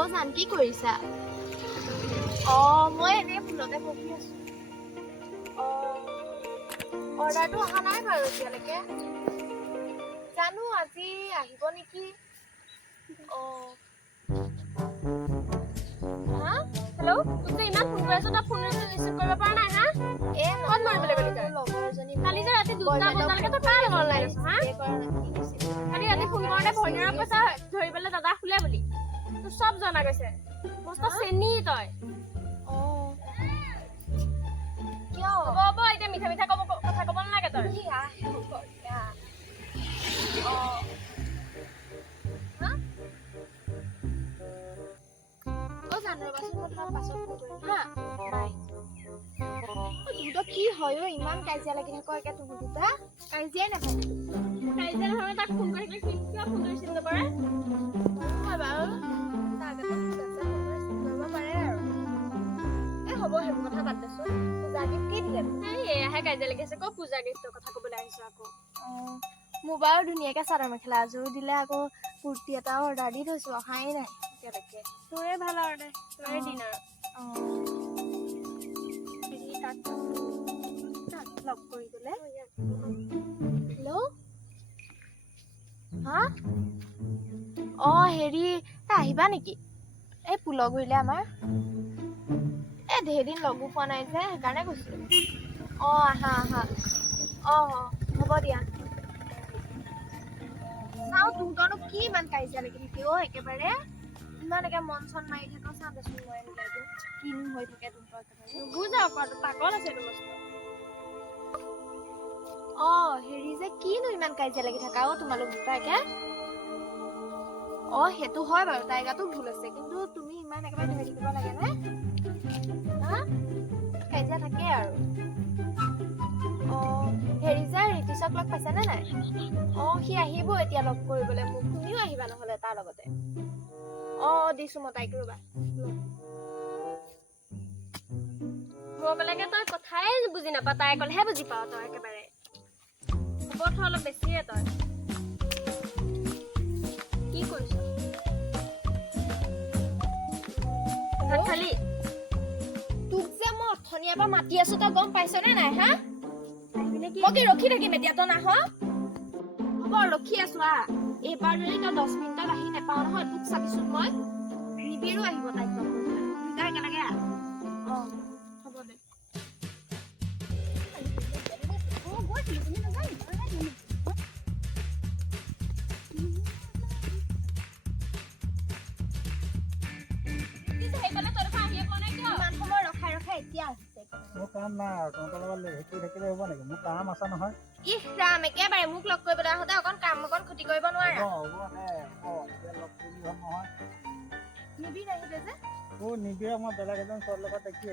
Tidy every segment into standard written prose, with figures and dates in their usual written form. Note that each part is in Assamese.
অ' জান কি কৰিছা? মই এনেই ফুলতে বহি আছো। অৰ্ডাৰটো অহা নাই বাৰু এতিয়ালৈকে। জানো আজি আহিব নেকি? হা হেল্ল' তোক যে ইমান ফোন কৰি আছো তই ফোন ৰিচিভ কৰিব পৰা নাই না ক'ত মৰিবলৈ গ'লি তই লগৰজনী কালি যে ৰাতি 2টা বজালৈকে তই কাৰ লগত ওলাই গৈছ হা কালি ৰাতি ফোন কৰোঁতে ভৰিয়াৰ পইচা ধৰিবলৈ দাদা শুলে বুলি তোৰ চব জনা গৈছে মস্ত চেনি তই কিয়? হ'ব এতিয়া মিঠা মিঠা কথা ক'ব নালাগে তই তহঁতৰ কি হয় ইমান কাজিয়া লাগি থাক একে তুমি দুটা কাজিয়াই নাথাকে কাজিয়া নহয় তাক ফোন কৰি কিয় ফোন ৰিচিভ নকৰে হয় বাৰু তাক এটা কৰিব পাৰে আৰু হ'ব সেইবোৰ কথা বাদ দেচোন পূজা গীত কি দিলে এয়াহে কাজিয়া লাগি আছে আকৌ পূজা গীতৰ কথা ক'বলৈ আহিছো আকৌ মোৰ বাৰু ধুনীয়াকে চাদৰ মেখেলা এযোৰ দিলে আকৌ কুৰ্তি এটাও অৰ্ডাৰ দি থৈছো অহাই নাই এতিয়ালৈকে তোৰে ভাল আৰু দে তোৰে দিন আৰু তাক লগ কৰি দিলে হেল্ল' হা হেৰি আহিবা নেকি এই পুলৰ গুৰিলে আমাৰ ধেৰ দিন লগো পোৱা নাই যে সেইকাৰণে কৈছিলো আহা হ'ব দিয়া চাও তহঁতৰনো কি ইমান কাজিয়া লাগি থাকে একেবাৰে ইমান একে মন চন মাৰি থাক চাওঁ দেচোন মই এনেকে কিনো হৈ থাকে তহঁতৰ একেবাৰে নুবুজা পাগল আছে এইটো বস্তু হেৰি যে কিনো ইমান কাজিয়া লাগি থাকা তোমালোক দুটাকে সেইটো হয় বাৰু তাইৰ গাতো ভুল আছে কিন্তু তুমি ইমান একেবাৰে ধৰি থাকিব লাগে নে কাজিয়া থাকে আৰু হেৰি যে ৰিতিশক লগ পাইছা নে নাই সি আহিব এতিয়া লগ কৰিবলৈ মোক তুমিও আহিবা নহলে তাৰ লগতে দিছো মই তাইক ৰবা মই বেলেগে তই কথাই বুজি নাপা তাই কলেহে বুজি পাৱ তই একেবাৰে হ'ব অলপ বেছিয়ে তই কি কৰিছ ভাত খালি তোক যে মই অথনিয়াৰ পৰা মাতি আছো তই গম পাইছ নে নাই হা মই কি ৰখি থাকিম এতিয়া তই নাহ হ'ব ৰখি আছো এইবাৰ যদি তই 10 মিনিটত আহি নেপাও নহয় তোক চাবিচোন মই নিবিৰো আহিব তাইক দুটাই একেলগে হ'ব দে মোৰ কাম নাই আৰু তহঁতৰ লগত হেঁচি থাকিলে হ'ব নেকি মোৰ কাম আছে নহয় ৰাম একেবাৰে মোক লগ কৰিবলৈ আহোঁতে অকণ কাম অকণ ক্ষতি কৰিব নোৱাৰা নিবিৰ আহিলে যে নিবিৰক মই বেলেগ এজন ছোৱালীৰ লগত দেখি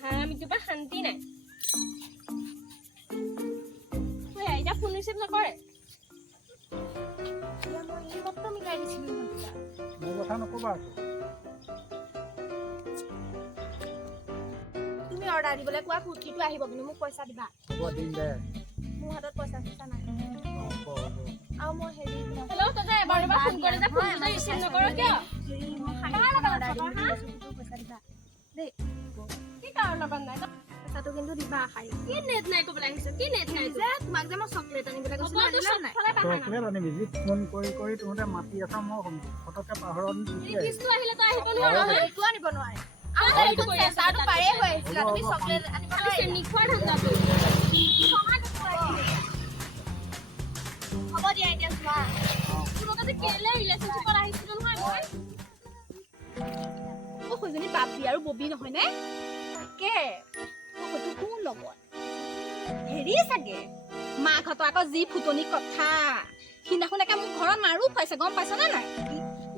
হাৰামিটোৰ পৰা শান্তি নাই এতিয়া ফোন ৰিচিভ নকৰে মিলাই দিছিলো মোৰ কথা নকবা তুমি অৰ্ডাৰ দিবলৈ কোৱা কুৰ্তিটো আহিব কিন্তু মোক পইচা দিবা দিম দে মোৰ হাতত পইচা নাই আৰু মই হেৰি হেল্ল' তই যে এবাৰ দুবাৰ ফোন কৰি যে ফোনটো ৰিচিভ নকৰ কিয় পইচা দিবা দেই কি কাৰণ লগত নাই পইচাটো কিন্তু দিবা শাৰী কি নেট নাই ক'বলৈ আহিছ কি নেট নাই যে তোমাক যে মই চকলেট আনিবলৈ কৈছিলো নাই চকলেট আনিবি যি ফোন কৰি তহঁতে মাতি আছা মই ফটককে পাহৰত ৰিচিভটো আহিলে তই আহিব নোৱাৰ একো আনিব নোৱাৰে পাৰে হৈ আহিছিলা তুমি চকলেট আনিব নিখোৱাৰ ধান্দা হ'ব দিয়া এতিয়া চোৱা তোৰ লগত কেলে ৰিলেশ্যনশ্বিপত আহিছিলো নহয় মই খুজনি বাপি আৰু ববি নহয় নে তাকে হয়তো কোন লগত হেৰি চাগে মাকহঁতৰ আকৌ যি ফুটনি কথা সিদিনাখন একে মোক ঘৰত মাৰো খুৱাইছে গম পাইছ নে নাই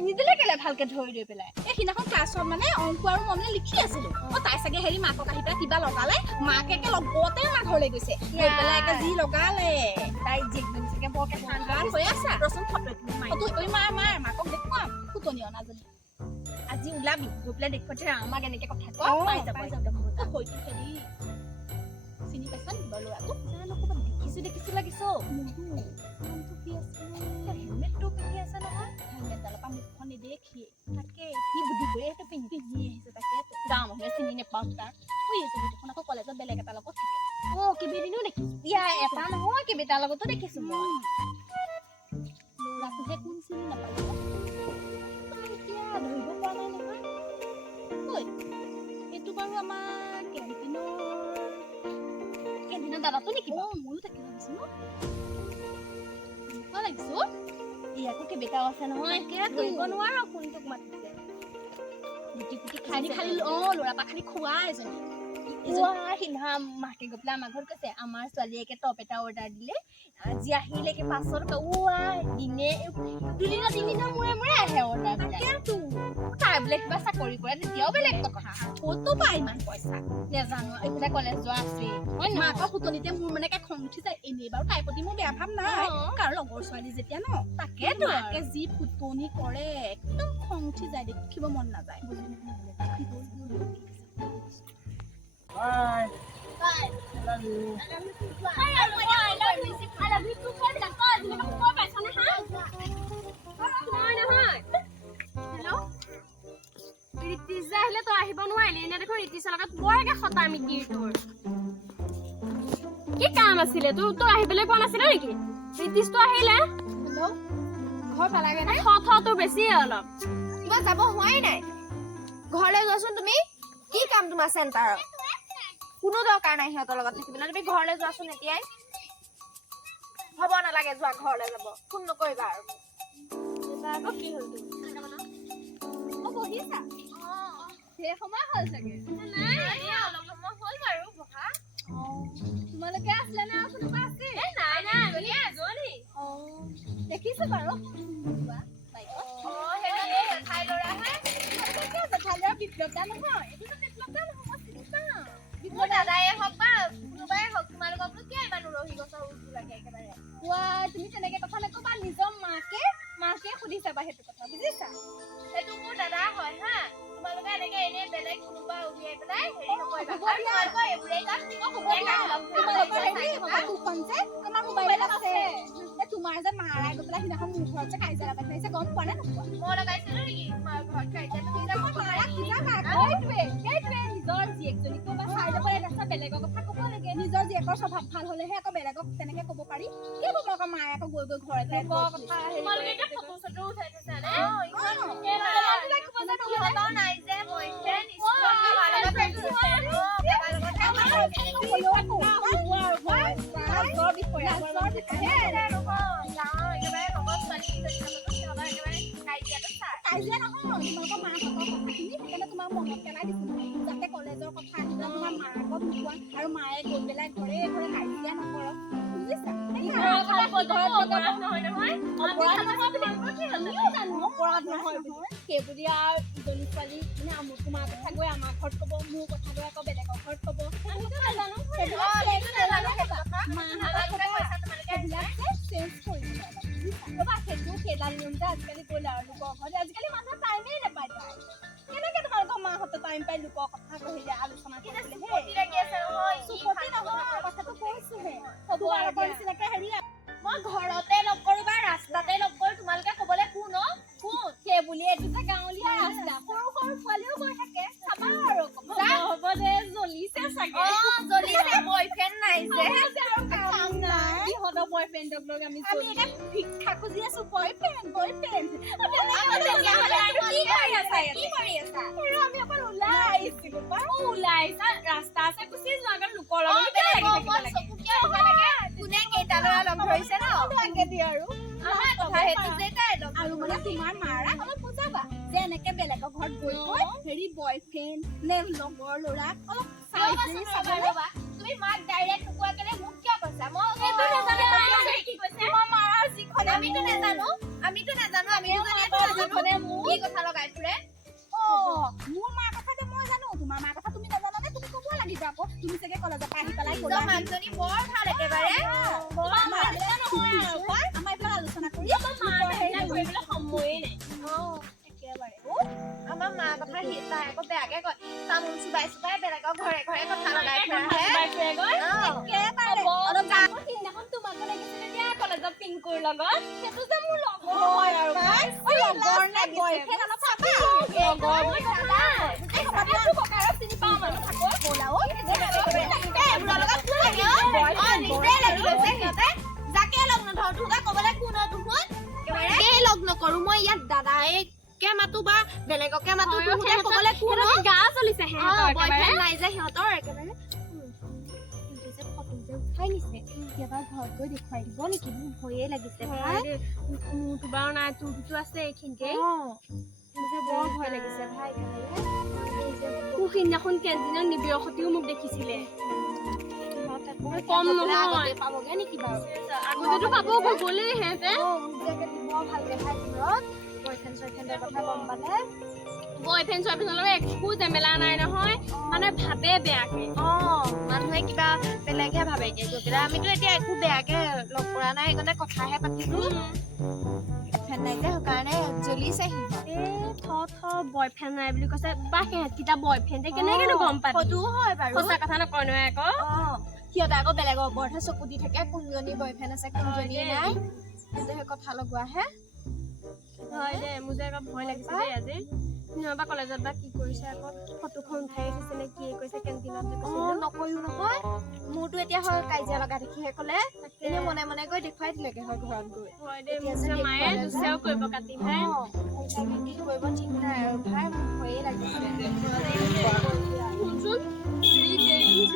নিদিলে কেলে ভালকে ধৰি পেলাই সিদিনাখন ক্লাছত মানে অংক আৰু মই মানে লিখি আছিলো তাই চাগে হেৰি মাকক আহি পেলাই কিবা লগালে মাকে একে লগতে মা ঘৰলৈ গৈছে গৈ পেলাই একে যি লগালে তাই চাগে বৰকে ভাল হৈ আছে ৰচোন ফটো মাৰ মাকক দেখুৱাম ফুটনি অনাজনী আজি ওলাবি গৈ পেলাই দেখুৱাতে আমাক এনেকে কথা কয় পাই যাব হয়তো হেৰি চিনি পাইছা নেকি বাৰু ল'ৰাটো জানো ক'ৰবাত দেখিছো লাগিছ নামটো কি আছে নাপাওঁ তাৰ ঐ এজনী দেখোন আকৌ কলেজত বেলেগ এটা লগত থাকে কেইদিনো দেখিছো ইয়া এটা নহয় কেইটাৰ লগতো দেখিছো মই ল'ৰাটোহে কোন চিনি নাপাইছো এতিয়া ধৰিব পৰা নাই নহয় ঐ এইটো বাৰু আমাৰ কেণ্টিনৰ দাদাটো নেকি ময়ো তাকে ভাবিছো এনেকুৱা লাগিছো ইয়াকো কেইটাও আছে নহয় ধৰিব নোৱাৰো কোনটোক মাতিছে গুটি গুটি খালি খালি ল'ৰা পা খালি খোৱা এজনী সিদিনা মাকে গৈ পেলাই আমাৰ ঘৰত কৈছে আমাৰ ছোৱালীয়েকে টপ এটা অৰ্ডাৰ দিলে আজি আহিলেকে 500 টকা দিনে দুদিনৰ মূৰে মূৰে আহে অৰ্ডাৰ তাকেতো তাই বোলে কিবা চাকৰি কৰে তেতিয়াও বেলেগ কথা ক'তো পায় ইমান পইচা নেজানো এইফালে কলেজ যোৱা আছে হয় মাকৰ ফুটনিতে মোৰ মানে খং উঠি যায় এনেই বাৰু তাইৰ প্ৰতি মোৰ বেয়া ভাৱ নাই কাৰণ লগৰ ছোৱালী যেতিয়া ন তাকেতো মাকে যি ফুটনি কৰে একদম খং উঠি যায় দেখিব মন নাযায় Bye. Love you. আহিলে তই আহিব নোৱাৰিলি এনে দেখোন ৰিতিছৰ লগত বৰকে খতামি কি তোৰ কি কাম আছিলে তোৰ আহিবলৈ কোৱা নাছিলে নেকি ৰিতিছটো আহিলে ঘৰ পালাগে নে তোৰ বেছি অলপ কিবা যাব হোৱাই নাই ঘৰলৈ যোৱাচোন তুমি কি কাম তোমাৰ চেণ্টাৰত কোনো দৰকাৰ নাই সিহঁতৰ লগত থাকিবলৈ তুমি ঘৰলৈ যোৱাচোন এতিয়াই হ'ব নালাগে যোৱা ঘৰলৈ যাব ফোন নকৰিবা আৰু আকৌ কি হ'ল বহিছা সেই সময় হ'ল চাগে অলপ সময় হ'ল বাৰু বহা তোমালোকে আছিলে নে আৰু কোনোবা আছে দেখিছো বাৰু দাদায়ে হওক বা কোনোবাই হওক তোমালোককনো কিয় ইমান ৰহি গছৰ উঠু লাগে একেবাৰে তুমি তেনেকে কথা নকবা নিজৰ মাকে সুধি চাবা সেইটো কথা বুজিছা সেইটো মোৰ দাদা হয় হা তোমালোকে এনেকে এনে বেলেগ কোনোবা উলিয়াই পেলাই হেৰি নকৰিবা আমাৰ মোবাইলত আছে তোমাৰ যে মাৰাই গৈ পেলাই সিদিনাখন মোৰ ঘৰত যে কাজিয়া লগাই থৈছে গম পোৱা নে নোপোৱা মই লগাইছিলো নেকি তোমাৰ ঘৰত কাজিয়া তুমি সেইটোৱে নিজৰ জীয়েকজনীক বা চাই ল'ব লাগে তাৰপিছত বেলেগৰ কথা ক'ব লাগে নিজৰ জীয়েকৰ স্বভাৱ ভাল হ'লেহে আকৌ বেলেগক তেনেকে ক'ব পাৰি কি হ'ব আকৌ মায়ে আকৌ গৈ গৈ ঘৰতে কথা তোমালোকে এতিয়া ফটো চটো উঠাই থৈছা নে নাই যে বয়ফ্ৰেণ্ড কাজিয়া নহয় তোমালোকৰ মাকৰ কথাখিনি সেইকাৰণে তোমাৰ মনত পেলাই দিছো যাতে কলেজৰ কথা আহিলে তোমাৰ মাকক নোকোৱা আৰু মায়ে গৈ পেলাই ঘৰে ঘৰে কাজিয়া নকৰক বুজিছা সেইবুলি আৰু ইজনী ছোৱালী মানে আমুকটো মাৰ কথা গৈ আমাৰ ঘৰত ক'ব মোৰ কথা গৈ আকৌ বেলেগৰ ঘৰত ক'ব সেইডাল নিয়ম যে আজিকালি গ'ল আৰু লোকৰ ঘৰত আজিকালি মানুহৰ টাইমেই নাপায় তাই কেনেকে তোমালোকৰ মাহঁতে টাইম পাই লোকৰ কথা কহিলে আলোচনা কৰিলে কথাটো কৈছোহে হ'ব আৰু নিচিনাকে হেৰি মই ঘৰতে নকৰো বা ৰাস্তাতে নকৰো তোমালোকে ক'বলৈ কোন সেই বুলি এইটো যে গাঁৱলীয়া ৰাস্তা সৰু সৰু পোৱালিও গৈ থাকে চাবা আৰু হ'ব দে জ্বলিছে চাগে জ্বলিছে বয়ফ্ৰেণ্ড নাই যে ইহঁতৰ বয়ফ্ৰেণ্ডক লৈ আমি এতিয়া ভিক্ষা খুজি আছো বয়ফ্ৰেণ্ড কি কৰি আছা আমি অকল ওলাই আহিছিলো ওলাইছা ৰাস্তা আছে গুচি যোৱা কাৰণ লোকৰ লগত কোনে কেইটা ল'ৰা লগ ধৰিছে ন আৰু মানে তোমাৰ মাৰা অলপ বুজাবা যে এনেকে বেলেগৰ ঘৰত গৈ গৈ হেৰি বয়ফ্ৰেণ্ড নে লগৰ ল'ৰা অলপ চাই তুমি মাক ডাইৰেক্ট নোকোৱাকে মোক কিয় কৈছা আমিতো নাজানো কি কথা লগাই ফুৰে মোৰ মাৰ কথা মই জানো তোমাৰ মাৰ কথা তুমি নাজানা নে তুমি ক'ব লাগিব আকৌ তুমি চাগে কলেজৰ পৰা আহি পেলাই ক'লা মাকজনী বৰ ভাল একেবাৰে আমাৰ এইবিলাক আলোচনা কৰি সময়ে নাই একেবাৰে আমাৰ মাৰ কথা তাই আকৌ বেয়াকে কয় তামোল চুবাই চুবাই বেলেগৰ ঘৰে ঘৰে কথা লগাই সিদিনাখন তোমাকো দেখিছিলে দিয়া কলেজত পিংকুৰ লগত সেইটো যে মোৰ লগৰ হয় আৰু লগৰ নে বয়ফ্ৰেণ্ড অলপ চাবা লগ নকৰো মই ইয়াত দাদাই কে মাতো বা বেলেগকে মাতো কবলে কোন গা চলিছে বয়ফ্ৰেণ্ড নাই যে সিহঁতৰ একেবাৰে উঠাই নিছে এবাৰ ঘৰত গৈ দেখুৱাই দিব নেকি মোৰ ভয়ে লাগিছে ভাই মোৰতো বাৰু নাই তোৰতো আছে এইখিনিতে বৰ ভয় লাগিছে ভাই মোক সিদিনাখন কেণ্টিনত নিবিড়ৰ সতিও মোক দেখিছিলে কম নহয় পাবগে নেকি বাৰু আগতেতো পাব গ'লে সিহঁতে ভালকে ভাই ঘৰত বয়ফ্ৰেণ্ড চয়ফ্ৰেণ্ডৰ কথা গম পালে বয়ফ্ৰেণ্ড চয়ফ্ৰেণ্ডৰ লগত একো জেমেলা নাই নহয় মানে ভাবে বেয়াকে মানুহে কিবা বেলেগহে ভাবেগে গৈ পেলাই আমিতো এতিয়া একো বেয়াকে লগ কৰা নাই সেইকাৰণে কথাহে পাতিলো ফেন নাই যে সেইকাৰণে জ্বলিছে বয়ফ্ৰেণ্ড নাই বুলি কৈছে বা সিহঁতকেইটা বয়ফ্ৰেণ্ডে কেনেকেনো গম পাবি সেইটোও হয় বাৰু সঁচা কথা নকয় নহয় আকৌ সিহঁতে আকৌ বেলেগৰ ওপৰতহে চকু দি থাকে কোনজনী বয়ফ্ৰেণ্ড আছে কোনজনী নাই সিহঁতে সেই কথা লগোৱাহে হয় দে মোৰ যে আকৌ ভয় লাগিছে দেই আজি নহবা কলেজত বা কি কৰিছে আকৌ ফটোখন উঠাই উঠিছে নে কি কৈছে কেণ্টিনত নকয়ো নহয় মোৰতো এতিয়া হয় কাজিয়া লগা দেখিহে কলে এনে মনে মনে গৈ দেখুৱাই দিলেগে হয় ঘৰত গৈ হয় দে মোৰ মায়ে দুচেও কৰিব কাটি ভাই কি কৰিব ঠিক নাই আৰু ভাই মোৰ ভয়ে লাগিছে শুনচোন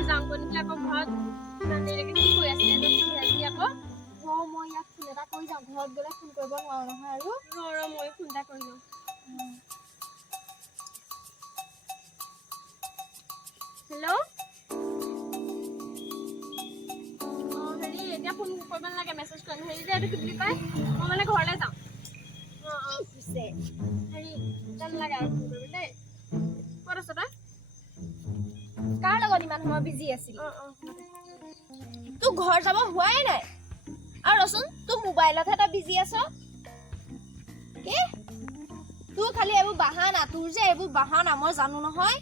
যাওঁ কৈ নিদিলে আকৌ ঘৰত কি কৈ আছিলে আজি আকৌ মই ইয়াক ফোন এটা কৰি যাওঁ ঘৰত গ'লে ফোন কৰিব নোৱাৰো নহয় আৰু মই ফোন এটা কৰি লওঁ হেল্ল' হেৰি এতিয়া ফোন কৰিব নালাগে মেছেজ কৰিম হেৰি যে এইটো কি বুলি কয় মই মানে ঘৰলৈ যাওঁ হেৰি নালাগে আৰু ফোন কৰিবি দেই ক'ত আছ তই কাৰ লগত ইমান সময় বিজি আছিল তোৰ ঘৰ যাব হোৱাই নাই আৰু ৰচোন তোৰ মোবাইলতহে তই বিজি আছ কি তোৰ খালি এইবোৰ বাহানা তোৰ যে এইবোৰ বাহানা মই জানো নহয়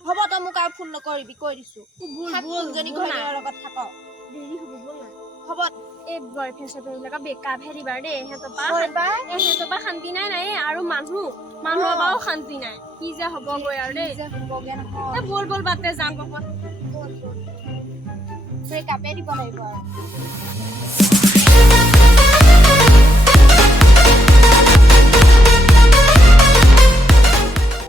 হ'ব তই মোক আৰু ফোন নকৰিবি কৈ দিছো কোনজনী ঘৰৰ লগত থাক দেৰি হ'ব ব'ল না হ'ব এই বয়ফ্ৰেণ্ড চয়ফ্ৰেণ্ডবিলাকৰ বেকআপহে দিবা দেই সিহঁতৰ পৰা শান্তি নাই আৰু মানুহৰ পৰাও শান্তি নাই কি যে হ'বগৈ আৰু দেই হ'বগে নহয় ব'ল বাদ দে যাওঁ ক'ব ব্ৰেকআপে দিব লাগিব আৰু